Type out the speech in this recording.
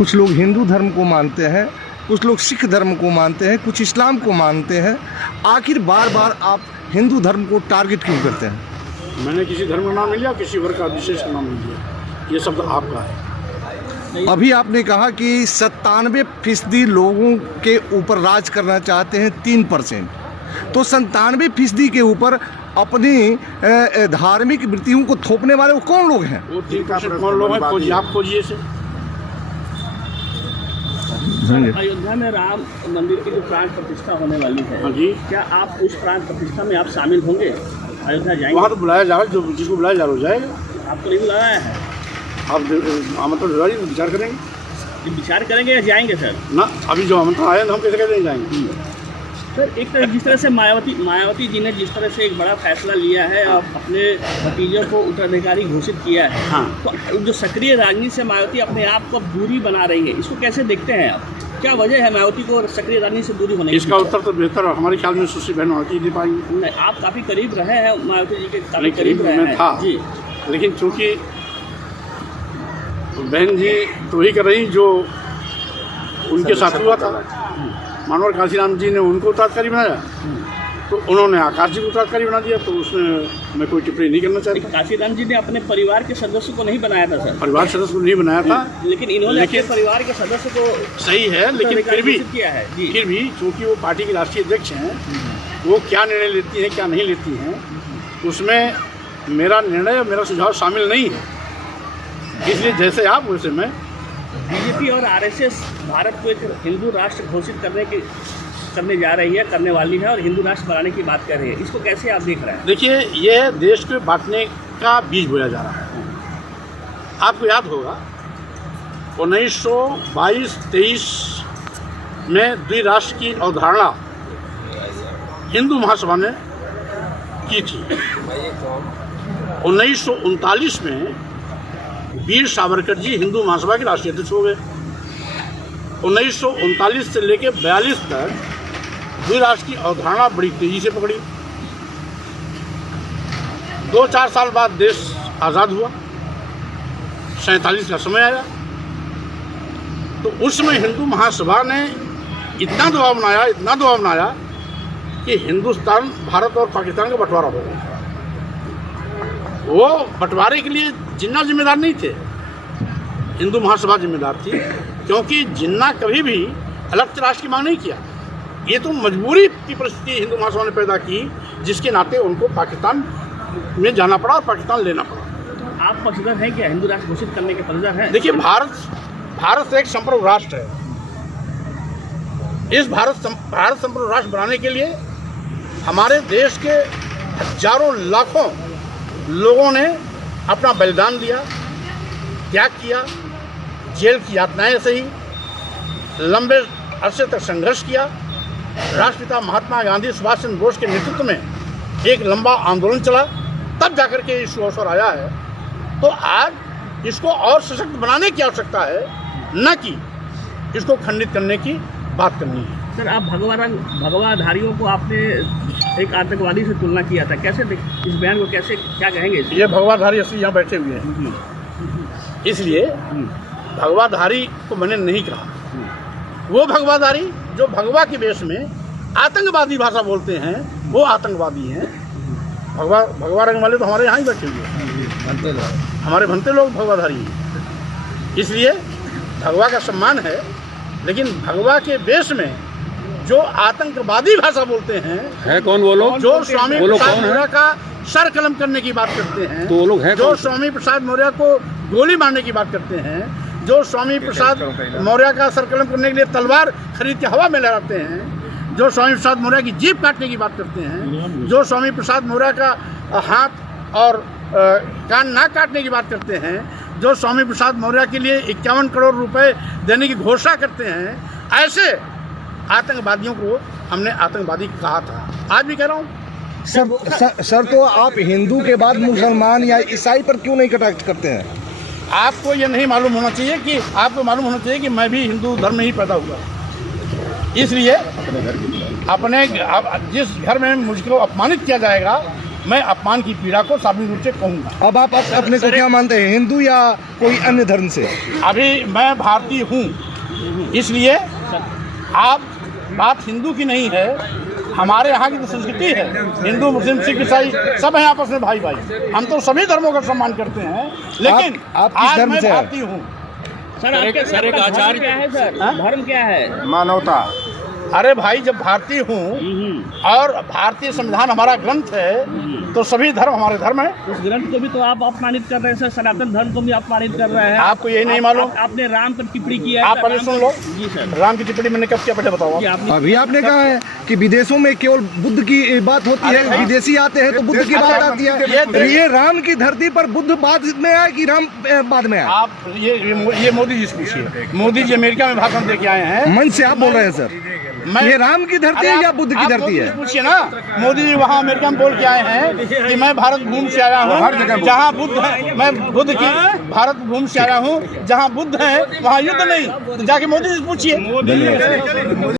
कुछ लोग हिंदू धर्म को मानते हैं, कुछ लोग सिख धर्म को मानते हैं, कुछ इस्लाम को मानते हैं। आखिर बार बार आप हिंदू धर्म को टारगेट क्यों करते हैं? मैंने किसी धर्म का नाम नहीं लिया, किसी वर्ग का विशेष का नाम नहीं लिया, ये शब्द आपका है। अभी आपने कहा कि 97% लोगों के ऊपर राज करना चाहते हैं 3%, तो 97% के ऊपर अपनी धार्मिक वृत्तियों को थोपने वाले वो कौन लोग हैं? वो 3% कौन लोग हैं? खोजिए, आप खोजिए से। अयोध्या में राम मंदिर की जो प्राण प्रतिष्ठा होने वाली है, हाँ जी, क्या आप उस प्राण प्रतिष्ठा में आप शामिल होंगे? अयोध्या जाएंगे? वहाँ तो बुलाया जाएगा, जो जिसको बुलाया जा रहा हो जाएगा। आपको नहीं बुलाया है? आप आमंत्रण भिजवाइए, विचार करेंगे। विचार करेंगे या जाएंगे सर? ना, अभी जो आमंत्रण आया हम कैसे नहीं जाएंगे। सर एक तरह जिस तरह से मायावती जी ने जिस तरह से एक बड़ा फैसला लिया है और अपने भतीजों को उत्तराधिकारी घोषित किया है, हाँ, तो जो सक्रिय राजनीति से मायावती अपने आप को दूरी बना रही है, इसको कैसे देखते हैं आप? क्या वजह है मायावती को सक्रिय राजनीति से दूरी होने की? इसका उत्तर तो बेहतर हमारे ख्याल में सुश्री बहन मायावती दे पाएंगे। नहीं, आप काफ़ी करीब रहे हैं मायावती जी के, काफ़ी करीब रहे में हैं था जी, लेकिन चूँकि बहन जी तो ही कर रही जो उनके साथ हुआ था। मानवर काशीराम जी ने उनको उत्तराधिकारी बनाया, तो उन्होंने आकाश जी को उत्तराधिकारी बना दिया, तो उसमें मैं कोई टिप्पणी नहीं करना चाहता। काशीराम जी ने अपने परिवार के सदस्य को नहीं बनाया था सर? परिवार सदस्य को नहीं बनाया था, लेकिन इन्होंने अपने परिवार के सदस्य को सही है, लेकिन फिर भी किया है जी। फिर भी चूँकि वो पार्टी की राष्ट्रीय अध्यक्ष हैं, वो क्या निर्णय लेती हैं क्या नहीं लेती हैं, उसमें मेरा निर्णय और मेरा सुझाव शामिल नहीं है। इसलिए जैसे आप वैसे मैं। बीजेपी और आरएसएस भारत को एक हिंदू राष्ट्र घोषित करने जा रही है, करने वाली है, और हिंदू राष्ट्र बनाने की बात कर रही है, इसको कैसे आप देख रहे हैं? देखिए, यह देश को बांटने का बीज बोया जा रहा है। आपको याद होगा 1922-23 में द्विराष्ट्र की अवधारणा हिंदू महासभा ने की थी। 1939 में वीर सावरकर जी हिंदू महासभा के राष्ट्रीय अध्यक्ष हो गए। 1939 से लेकर 42 तक द्विराष्ट्र की अवधारणा बड़ी तेजी से पकड़ी। 2-4 साल बाद देश आज़ाद हुआ, 47 का समय आया, तो उसमें हिंदू महासभा ने इतना दबाव बनाया कि हिंदुस्तान, भारत और पाकिस्तान का बंटवारा हो गया। वो बंटवारे के लिए जिन्ना जिम्मेदार नहीं थे, हिंदू महासभा जिम्मेदार थी, क्योंकि जिन्ना कभी भी अलग राष्ट्र की मांग नहीं किया। ये तो मजबूरी की परिस्थिति हिंदू महासभा ने पैदा की, जिसके नाते उनको पाकिस्तान में जाना पड़ा और पाकिस्तान लेना पड़ा। आप पक्षधर हैं क्या? हिंदू राष्ट्र घोषित करने के पक्षधर हैं? देखिए, भारत एक संप्रभु राष्ट्र है। इस भारत संप्रभु राष्ट्र बनाने के लिए हमारे देश के हजारों लाखों लोगों ने अपना बलिदान दिया, त्याग किया, जेल की यातनाएं सही, लंबे अरसे तक संघर्ष किया। राष्ट्रपिता महात्मा गांधी, सुभाष चंद्र बोस के नेतृत्व में एक लंबा आंदोलन चला, तब जाकर के इस अवसर आया है। तो आज इसको और सशक्त बनाने की आवश्यकता है, न कि इसको खंडित करने की बात करनी है। सर, आप भगवाधारियों को आपने एक आतंकवादी से तुलना किया था, कैसे इस बयान को कैसे क्या कहेंगे? ये भगवाधारी असली यहाँ बैठे हुए हैं, इसलिए भगवाधारी को मैंने नहीं कहा। वो भगवाधारी जो भगवा के वेश में आतंकवादी भाषा बोलते हैं, वो आतंकवादी हैं। भगवा रंग वाले तो हमारे यहाँ ही बैठे हुए हैं, हमारे भंते लोग भगवाधारी हैं। इसलिए भगवा का सम्मान है, लेकिन भगवा के वेश में जो आतंकवादी भाषा बोलते हैं कौन वो लोग? जो स्वामी प्रसाद मौर्य का सर कलम करने की बात करते हैं, तो वो लोग हैं जो स्वामी प्रसाद मौर्य को गोली मारने की बात करते हैं, जो स्वामी प्रसाद मौर्य का सर कलम करने के लिए तलवार खरीद के हवा में लहराते हैं, जो स्वामी प्रसाद मौर्य की जीभ काटने की बात करते हैं, जो स्वामी प्रसाद मौर्य का हाथ और कान नाक काटने की बात करते हैं, जो स्वामी प्रसाद मौर्य के लिए 51 करोड़ रुपए देने की घोषणा करते हैं, ऐसे आतंकवादियों को हमने आतंकवादी कहा था, आज भी कह रहा हूँ। सर, तो आप हिंदू के बाद मुसलमान या ईसाई पर क्यों नहीं कटाक्ष करते हैं? आपको ये नहीं मालूम होना चाहिए कि आपको मालूम होना चाहिए कि मैं भी हिंदू धर्म में ही पैदा हुआ, इसलिए जिस घर में मुझको अपमानित किया जाएगा मैं अपमान की पीड़ा को सार्वजनिक रूप से कहूँगा। अब आप अपने को क्या मानते हैं, हिंदू या कोई अन्य धर्म से? अभी मैं भारतीय हूँ, इसलिए आप बात हिंदू की नहीं है, हमारे यहाँ की तो संस्कृति है, हिंदू मुस्लिम सिख ईसाई सब हैं आपस में भाई भाई, हम तो सभी धर्मों का सम्मान करते हैं, लेकिन आप किस आज धर्म मैं से हैं? भारतीय हूँ। सर आपके सर एक आचार्य क्या है सर? धर्म क्या है? मानवता। अरे भाई, जब भारतीय हूँ और भारतीय संविधान हमारा ग्रंथ है तो सभी धर्म हमारे धर्म है। उस ग्रंथ को भी तो आप अपमानित कर रहे हैं सर, सनातन धर्म को भी अपमानित कर रहे हैं। आपको यही नहीं मालूम? आपने राम पर टिप्पणी किया है। आप पहले सुन लो। जी सर। राम की टिप्पणी मैंने कब किया, पहले बताओ। अभी आपने कहा है कि विदेशों में केवल बुद्ध की बात होती है, विदेशी आते हैं तो बुद्ध की बात आती है। ये राम की धरती पर बुद्ध बाद में आए कि राम बाद में आए? आप ये मोदी जी से पूछिए। मोदी जी अमेरिका में भाषण दे के आए हैं। मन से आप बोल रहे हैं सर? ये राम की धरती है या बुद्ध की धरती है? पूछिए ना, मोदी जी वहाँ अमेरिका में बोल के आए हैं कि मैं भारत भूमि से आया हूँ जहाँ बुद्ध है, मैं बुद्ध की भारत भूमि से आया हूँ जहाँ बुद्ध है वहाँ युद्ध नहीं। तो जाके मोदी जी से पूछिए।